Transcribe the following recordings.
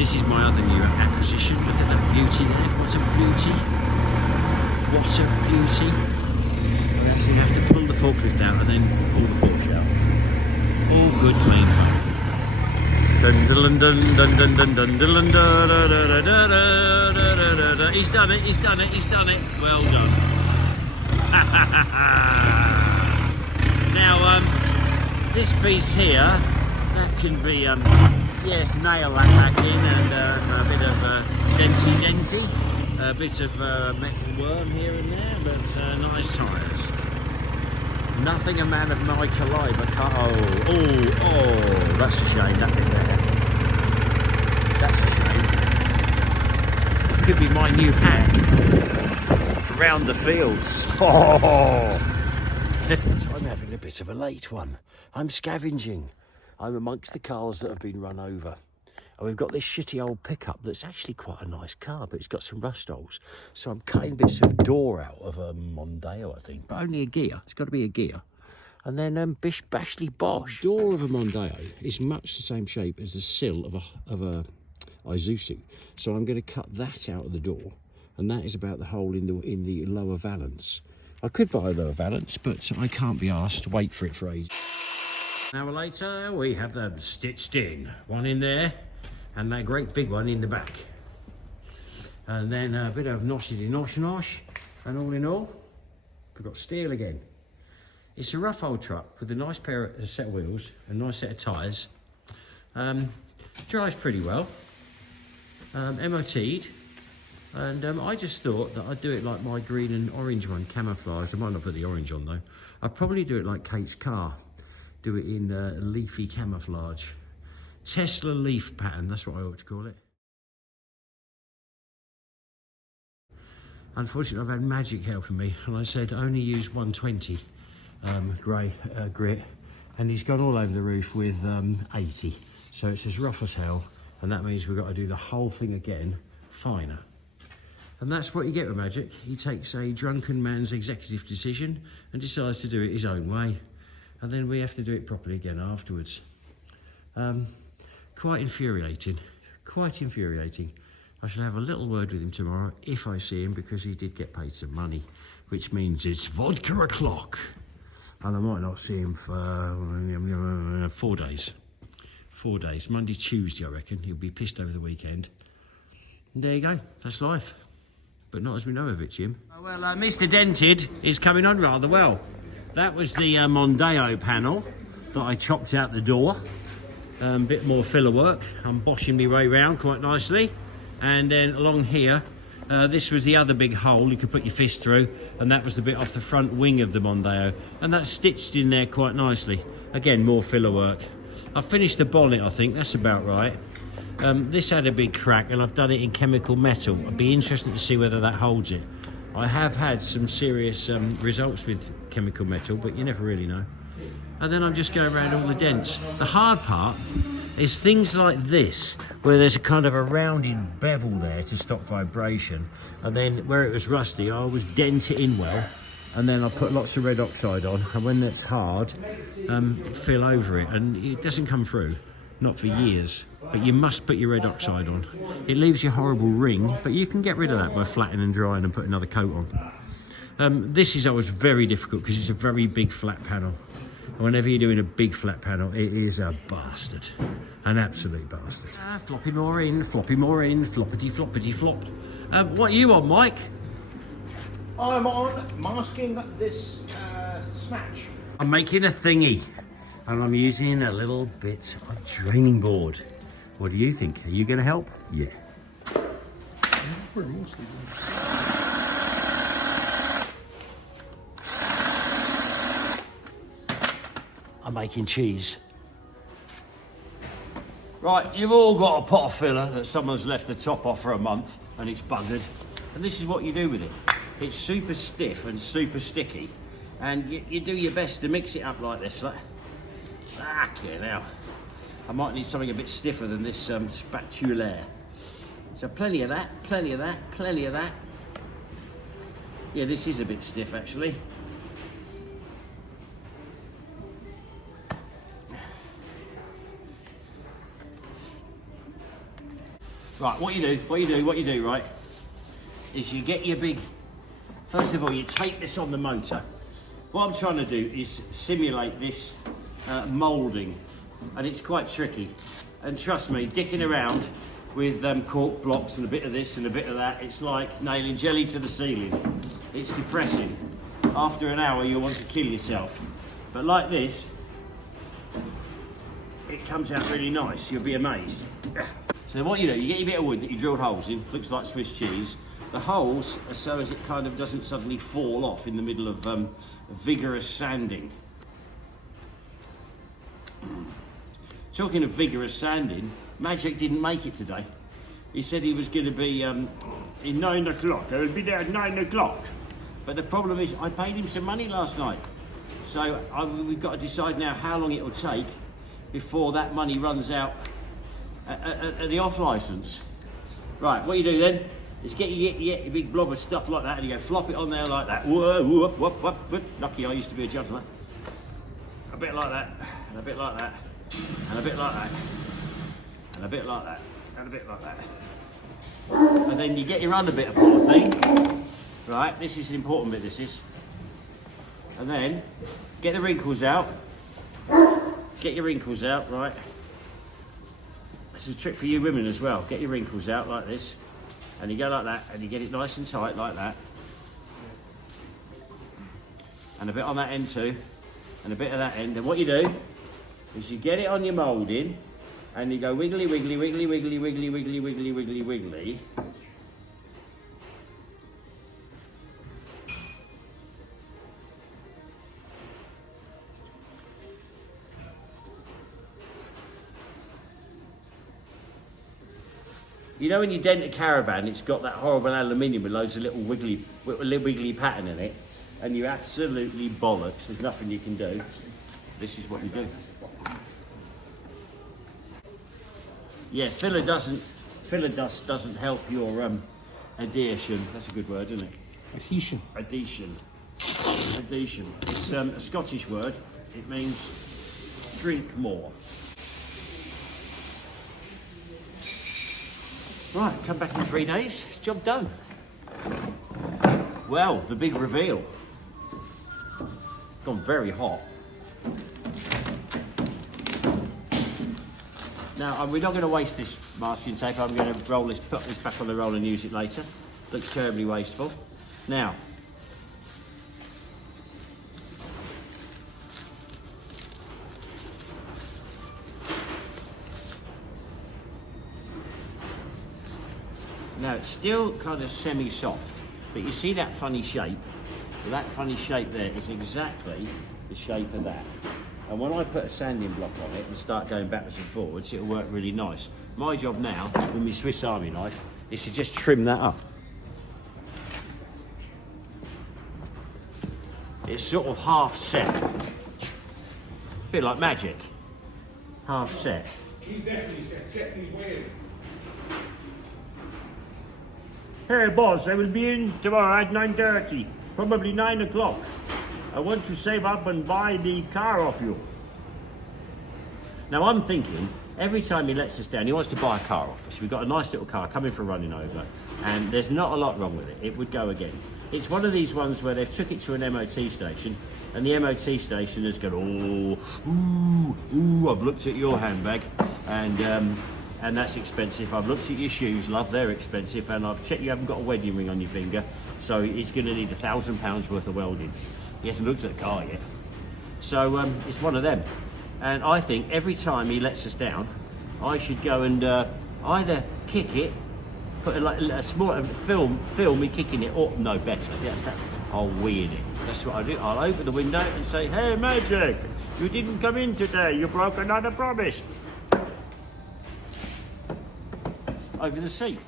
this is my other new acquisition. Look at that beauty there. What a beauty. What a beauty. I actually have to pull the forklift out and then pull the Porsche out. All good, clean fun. He's done it, he's done it, he's done it. Well done. Now, this piece here, that can be, yes, nail that back in and a bit of denty, a bit of metal worm here and there, but nice tyres. Nothing a man of my calibre can't. Oh, that's a shame, that bit there. That's a shame. Could be my new hack for round the fields. Oh. So I'm having a bit of a late one. I'm scavenging. I'm amongst the cars that have been run over. And we've got this shitty old pickup that's actually quite a nice car, but it's got some rust holes. So I'm cutting bits of door out of a Mondeo, I think, but only a gear. It's got to be a gear. And then bish bashly bosh. The door of a Mondeo is much the same shape as the sill of a Isuzu. So I'm going to cut that out of the door, and that is about the hole in the lower valance. I could buy a lower valance, but I can't be asked to wait for it for ages. An hour later, we have them stitched in. One in there, and that great big one in the back. And then a bit of noshity nosh, and all in all, we've got steel again. It's a rough old truck with a nice set of wheels, a nice set of tyres. Drives pretty well. MOT'd. And I just thought that I'd do it like my green and orange one, camouflage. I might not put the orange on though. I'd probably do it like Kate's car. Do it in leafy camouflage. Tesla leaf pattern, that's what I ought to call it. Unfortunately, I've had Magic helping me, and I said only use 120 grey grit, and he's gone all over the roof with 80. So it's as rough as hell, and that means we've got to do the whole thing again, finer. And that's what you get with Magic. He takes a drunken man's executive decision and decides to do it his own way. And then we have to do it properly again afterwards. Quite infuriating, quite infuriating. I shall have a little word with him tomorrow if I see him, because he did get paid some money, which means it's vodka o'clock. And I might not see him for 4 days. 4 days, Monday, Tuesday, I reckon. He'll be pissed over the weekend. And there you go, that's life. But not as we know of it, Jim. Oh, well, Mr. Dented is coming on rather well. That was the Mondeo panel that I chopped out the door. Bit more filler work. I'm boshing my way round quite nicely. And then along here, this was the other big hole you could put your fist through, and that was the bit off the front wing of the Mondeo. And that's stitched in there quite nicely. Again, more filler work. I've finished the bonnet, I think. That's about right. This had a big crack, and I've done it in chemical metal. I'd be interested to see whether that holds it. I have had some serious results with chemical metal, but you never really know. And then I'm just going around all the dents. The hard part is things like this, where there's a kind of a rounded bevel there to stop vibration. And then where it was rusty, I always dent it in well, and then I put lots of red oxide on, and when it's hard, fill over it, and it doesn't come through. Not for years, but you must put your red oxide on. It leaves you a horrible ring, but you can get rid of that by flattening and drying and putting another coat on. This is always very difficult because it's a very big flat panel. And whenever you're doing a big flat panel, it is a bastard, an absolute bastard. Floppy more in, floppity floppity flop. What are you on, Mike? I'm on masking this smatch. I'm making a thingy. And I'm using a little bit of draining board. What do you think? Are you going to help? Yeah. I'm making cheese. Right, you've all got a pot of filler that someone's left the top off for a month and it's buggered. And this is what you do with it. It's super stiff and super sticky. And you do your best to mix it up like this. Okay, now I might need something a bit stiffer than this spatula. So plenty of that, plenty of that, plenty of that. Yeah, this is a bit stiff actually. Right, what you do, right, is you get your big, first of all, you take this on the motor. What I'm trying to do is simulate this moulding, and it's quite tricky. And trust me, dicking around with cork blocks and a bit of this and a bit of that, it's like nailing jelly to the ceiling. It's depressing. After an hour, you'll want to kill yourself. But like this, it comes out really nice. You'll be amazed. So what you do, you get your bit of wood that you drilled holes in, looks like Swiss cheese. The holes are so as it kind of doesn't suddenly fall off in the middle of vigorous sanding. Talking of vigorous sanding, Magic didn't make it today. He said he was going to be in 9 o'clock. I will be there at 9 o'clock. But the problem is, I paid him some money last night. So we've got to decide now how long it will take before that money runs out at the off licence. Right, what you do then is get your big blob of stuff like that and you go flop it on there like that. Whoa, whoop, whoop, whoop, whoop. Lucky I used to be a juggler. A bit like that, and a bit like that, and a bit like that, and a bit like that, and a bit like that. And then you get your other bit of polythene. Right, this is the important bit, this is. And then get the wrinkles out. Get your wrinkles out, right. This is a trick for you women as well. Get your wrinkles out like this. And you go like that, and you get it nice and tight like that. And a bit on that end too. And a bit of that end. And what you do is you get it on your moulding, and you go wiggly, wiggly, wiggly, wiggly, wiggly, wiggly, wiggly, wiggly, wiggly. You know when you dent a caravan, it's got that horrible aluminium with loads of little wiggly pattern in it, and you're absolutely bollocks. There's nothing you can do. This is what you do. Yeah, filler dust doesn't help your adhesion. That's a good word, isn't it? Adhesion. Adhesion. Adhesion. It's a Scottish word. It means drink more. Right, come back in 3 days, it's job done. Well, the big reveal. Gone very hot. Now, we're not going to waste this masking tape. I'm going to put this back on the roll and use it later. Looks terribly wasteful. Now, it's still kind of semi-soft, but you see that funny shape? Well, that funny shape there is exactly the shape of that. And when I put a sanding block on it and start going backwards and forwards, it'll work really nice. My job now, with my Swiss Army knife, is to just trim that up. It's sort of half set. A bit like Magic. Half set. He's definitely set these ways. Hey boss, I will be in tomorrow at 9:30, probably 9 o'clock. I want to save up and buy the car off you. Now I'm thinking, every time he lets us down, he wants to buy a car off us. We've got a nice little car coming for running over, and there's not a lot wrong with it. It would go again. It's one of these ones where they've took it to an MOT station, and the MOT station has gone, I've looked at your handbag, and that's expensive. I've looked at your shoes, love, they're expensive, and I've checked you haven't got a wedding ring on your finger, so it's going to need £1,000 worth of welding. He hasn't looked at the car yet. So it's one of them. And I think every time he lets us down, I should go and either kick it, put a small film me kicking it, or no, better. Yes, that. I'll weird it. That's what I do. I'll open the window and say, "Hey, Magic, you didn't come in today. You broke another promise." Over the seat.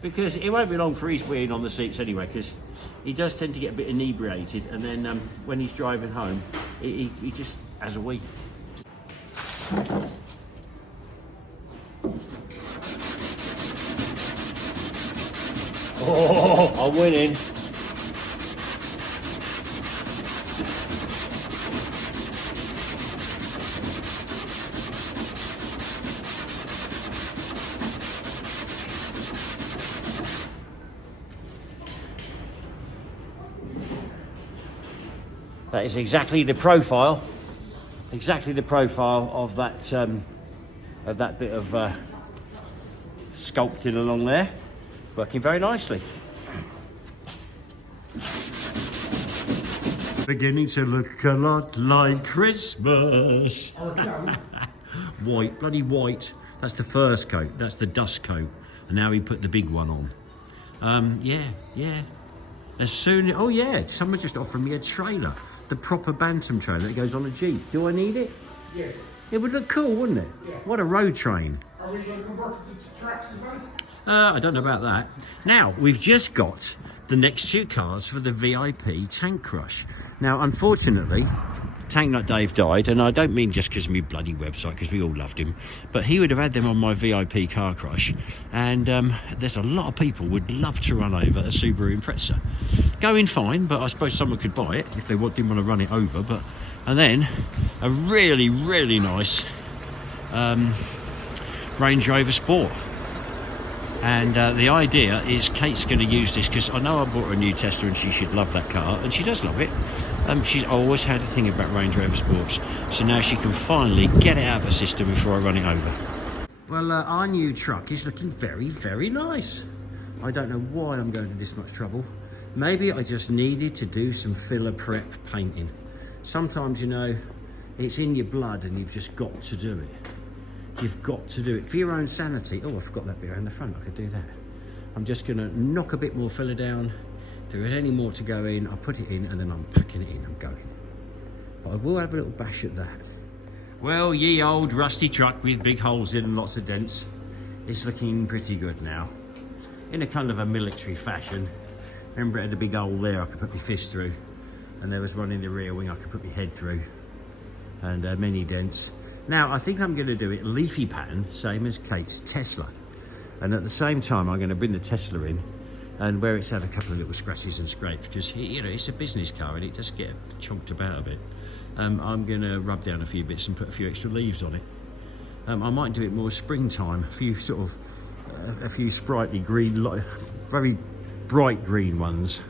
Because it won't be long for he's weird on the seats anyway, because he does tend to get a bit inebriated, and then when he's driving home, he just has a wee. Oh, I'm winning. That is exactly the profile of that bit of sculpting along there. Working very nicely. Beginning to look a lot like Christmas. White, bloody white. That's the first coat, that's the dust coat. And now he put the big one on. Yeah. As soon, oh yeah, someone just offered me a trailer. The proper Bantam trailer that goes on a Jeep. Do I need it? Yes. It would look cool, wouldn't it? Yeah. What a road train. Are we going to convert it to tracks as well? I don't know about that. Now, we've just got the next two cars for the VIP Tank Crush. Now, unfortunately, Tank-alot Dave died, and I don't mean just because of my bloody website, because we all loved him, but he would have had them on my VIP car crush, and there's a lot of people would love to run over a Subaru Impreza. Going fine, but I suppose someone could buy it if they didn't want to run it over, and then a really, really nice Range Rover Sport. And the idea is Kate's going to use this because I know I bought her a new Tesla and she should love that car, and she does love it. She's always had a thing about Range Rover Sports, so now she can finally get it out of her system before I run it over. Well, our new truck is looking very, very nice. I don't know why I'm going to this much trouble. Maybe I just needed to do some filler prep painting. Sometimes, you know, it's in your blood and you've just got to do it. You've got to do it for your own sanity. Oh, I forgot that bit around the front. I could do that. I'm just going to knock a bit more filler down. If there is any more to go in, I'll put it in and then I'm packing it in. I'm going. But I will have a little bash at that. Well, ye old rusty truck with big holes in and lots of dents. It's looking pretty good now. In a kind of a military fashion. Remember it had a big hole there I could put my fist through. And there was one in the rear wing I could put my head through. And many dents. Now, I think I'm going to do it leafy pattern, same as Kate's Tesla. And at the same time, I'm going to bring the Tesla in, and where it's had a couple of little scratches and scrapes, because, you know, it's a business car and it does get chonked about a bit. I'm going to rub down a few bits and put a few extra leaves on it. I might do it more springtime, a few sprightly green, very bright green ones,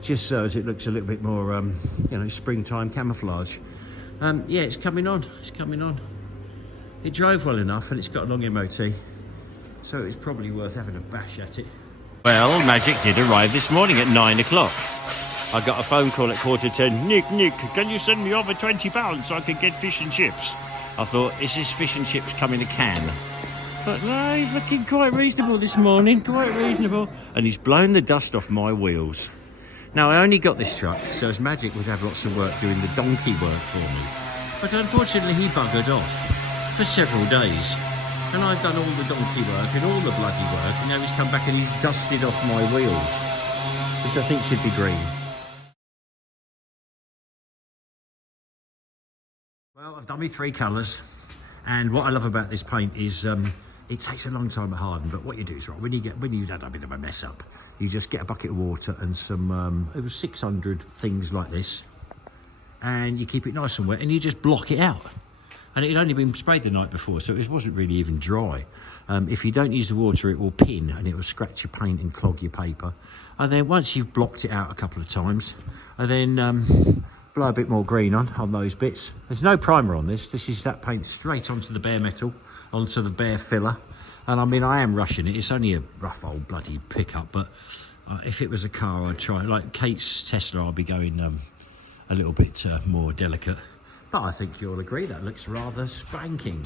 just so as it looks a little bit more, you know, springtime camouflage. Yeah, it's coming on. It drove well enough and it's got a long MOT, so it's probably worth having a bash at it. Well, Magic did arrive this morning at 9 o'clock. I got a phone call at 10:15. Nick, can you send me over £20 so I can get fish and chips? I thought, is this fish and chips come in a can? But no, he's looking quite reasonable this morning, quite reasonable. And he's blown the dust off my wheels. Now, I only got this truck so as Magic would have lots of work doing the donkey work for me. But unfortunately, he buggered off for several days. And I've done all the donkey work and all the bloody work, and now he's come back and he's dusted off my wheels, which I think should be green. Well, I've done me 3 colours, and what I love about this paint is it takes a long time to harden, but what you do is right, when you've had a bit of a mess up, you just get a bucket of water and some, it was 600 things like this, and you keep it nice and wet, and you just block it out. And it had only been sprayed the night before, so it wasn't really even dry. If you don't use the water, it will pin and it will scratch your paint and clog your paper. And then once you've blocked it out a couple of times, and then blow a bit more green on those bits. There's no primer on this. This is that paint straight onto the bare metal, onto the bare filler. And I mean, I am rushing it. It's only a rough old bloody pickup, but if it was a car, I'd try. Like Kate's Tesla, I'll be going a little bit more delicate. But I think you'll agree that looks rather spanking.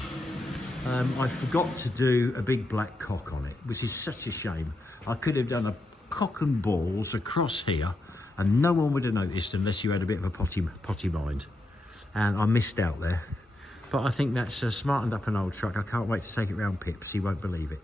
I forgot to do a big black cock on it, which is such a shame. I could have done a cock and balls across here, and no one would have noticed unless you had a bit of a potty mind. And I missed out there. But I think that's smartened up an old truck. I can't wait to take it round Pips. He won't believe it.